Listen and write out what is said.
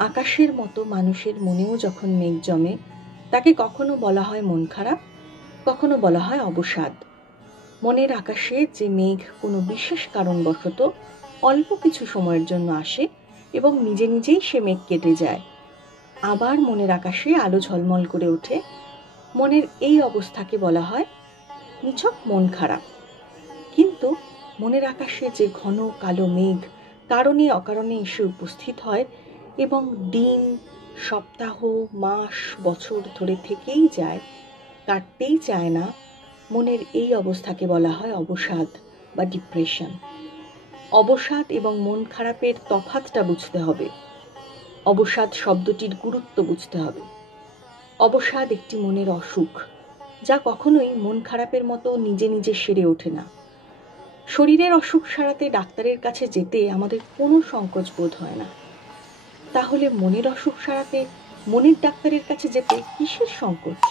আকাশের মতো মানুষের মনেও যখন মেঘ জমে, তাকে কখনো বলা হয় মন খারাপ, কখনো বলা হয় অবসাদ। মনের আকাশে যে মেঘ কোনো বিশেষ কারণবশত অল্প কিছু সময়ের জন্য আসে এবং নিজে নিজেই সে মেঘ কেটে যায়, আবার মনের আকাশে আলো ঝলমল করে ওঠে, মনের এই অবস্থাকে বলা হয় নিছক মন খারাপ। কিন্তু মনের আকাশে যে ঘন কালো মেঘ কারণে অকারণে এসে উপস্থিত হয় এবং দিন, সপ্তাহ, মাস, বছর ধরে থেকেই যায়, কাটতেই চায় না, মনের এই অবস্থাকে বলা হয় অবসাদ বা ডিপ্রেশন। অবসাদ এবং মন খারাপের তফাৎটা বুঝতে হবে। অবসাদ শব্দটির গুরুত্ব বুঝতে হবে। অবসাদ একটি মনের অসুখ, যা কখনোই মন খারাপের মতো নিজে নিজে সেরে ওঠে না। শরীরের অসুখ সারাতে ডাক্তারের কাছে যেতে আমাদের কোনো সংকোচ বোধ হয় না, তাহলে মনের অসুখ সারাতে মনের ডাক্তারের কাছে যেতে কিসের সংকোচ?